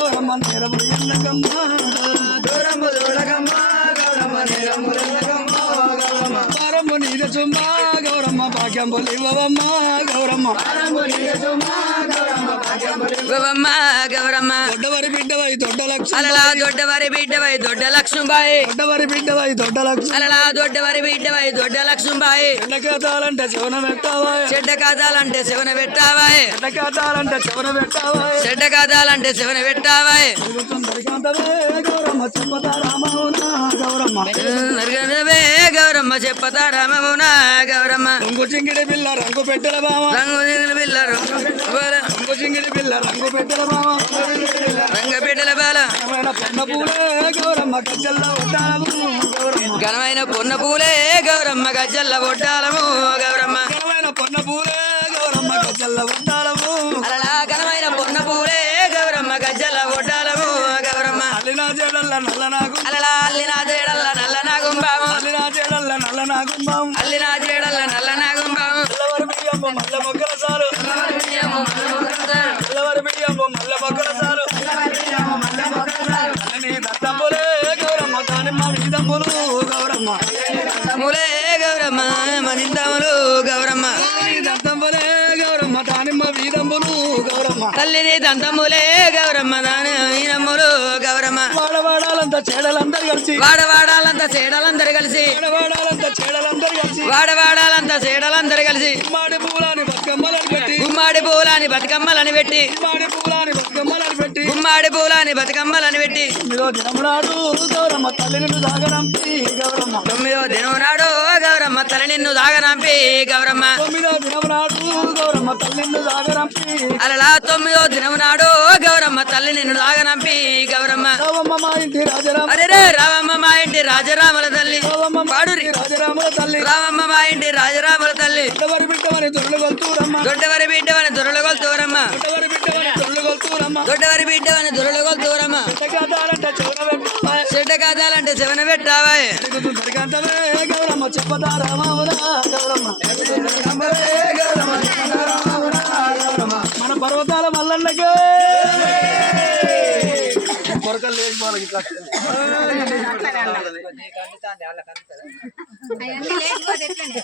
గౌరమ్మ నేరము ఎల్లకమ్మ దూరము చూడకమ్మ గౌరమ్మ నేరము ఎల్లకమ్మ గౌరమ్మ పారము నీద చుమ్మ గౌరమ్మ భాగ్యం బలివమ్మ గౌరమ్మ పారము నీద చుమ్మ గౌరమ్మ భాగ్యం గౌరమ్మ గౌరమ్మ దొడ్డవరి బిడ్డవై దొడ్డ లక్ష్మి అలలా దొడ్డవారి బిడ్డవై దొడ్డ లక్ష్మీబాయి దొడ్డవరి బిడ్డవై దొడ్డ లక్ష్మి అలలా దొడ్డవారి బిడ్డవై దొడ్డ లక్ష్మీబాయి ఎండకాతాలంటే శివన పెట్టావా చెడ్డ కాదాలంటే శివన పెట్టావాయే ఎండకాతాలంటే శివన పెట్టావా చెడ్డ కాదాలంటే శివన పెట్టావాయే దొరికంతమే గౌరమ్మ చెప్పతా రామవునా గౌరమ్మ నరగనవే గౌరమ్మ చెప్పతా రామమునా గౌరమ్మ రంగు చింగిడి పిల్ల రంగు పెట్టెల బామ రంగు బిల్లరు రంగు చింగిడి పిల్ల రంగు పెట్టెల బామ రంగ బిడ్డల బాల పొన్న పూలే గౌరమ్మ గజ్జల్ల వడ్డాలము గౌరమ్మ ఘనమైన పొన్న పూలే గౌరమ్మ గజ్జల్ల ఒడ్డాలము గౌరమ్మ ఘనమైన పొన్న పూలే గౌరమ్మ గజ్జల్ల వడ్డాలము అలలా ఘనమైన పొన్న పూలే గౌరమ్మ గజ్జల్ల ఒడ్డాలము గౌరమ్మ అల్లినా జడల్ల నల్ల నాకు అలలా అల్లినా జేడల్ల నల్ల నాగుంబాము అల్లినా జడల్ల నల్ల నాగుంబాం అల్లినా జేడల్ల నల్ల నాగుంబాము తెల్లవారి బియ్యము మల్ల మొక్కల సారు తెల్లవారి బియ్యము మల్ల మొక్కల సారు అల్లని దత్తంబులే గౌరమ్మ దానిమ్మ వీదంబులు గౌరమ్మ ములే గౌరమ్మ మనిందములు గౌరమ్మ దత్తంబులే గౌరమ్మ దానిమ్మ వీదంబులు గౌరమ్మ తల్లిని దంతములే గౌరమ్మ దాని ఈనమ్ములు గౌరమ్మ వాడవాడాలంతా చెడలందరూ కలిసి వాడవాడాలంతా సేడలందరూ కలిసి వాడవాడాలంతా చెడలందరూ కలిసి వాడవాడాలంతా సేడలందరూ కలిసి మాడి పూలని బతుకమ్మలను పెట్టి గుమ్మాడి పూలని బతుకమ్మలని పెట్టి మాడి పూలని బతుకమ్మలను పెట్టి గుమ్మాడి పూలని బతుకమ్మలని పెట్టి తొమ్మిదో దినమునాడు గౌరమ్మ తల్లిని సాగరంపి గౌరమ్మ 9వ దినం నాడు గౌరమ్మ తల్లి నిన్ను దాగనంపి గౌరమ్మ తొమ్మిదో దినమునాడు గౌరమ్మ తల్లిని సాగరంపి అలలా 9వ దినం నాడు గౌరమ్మ తల్లి నిన్ను దాగనంపి గౌరమ్మ రావమ్మ మా ఇంటి రాజరామ అరే రే రావమ్మ మా ఇంటి రాజరాముల తల్లి రావమ్మ మా పాడురి ఇంటి రాజరాముల తల్లి రావమ్మ మా ఇంటి రాజరాముల తల్లి ఎవరి బిడ్డవని దొరలు కొలుతూరమ్మ దొడ్డవారి బిడ్డవని దొరలగొల్తూరమ్మ ఎవరి బిడ్డవని దొరలు కొలుతూరమ్మ దొడ్డవారి బిడ్డవని దొరలగొల్తూరమ్మ ఎంతకాదాలంటే చెవున పెట్టావా చెడ్డ కాదాలంటే శివన పెట్టావా దొరికంతమే గౌరమ్మ చెప్పదా రామవునా గౌరమ్మ మన పర్వతాల మల్లన్నకే కొరకలు లేని వాళ్ళకి అవన్నీ లేకపోతే ఎట్లండి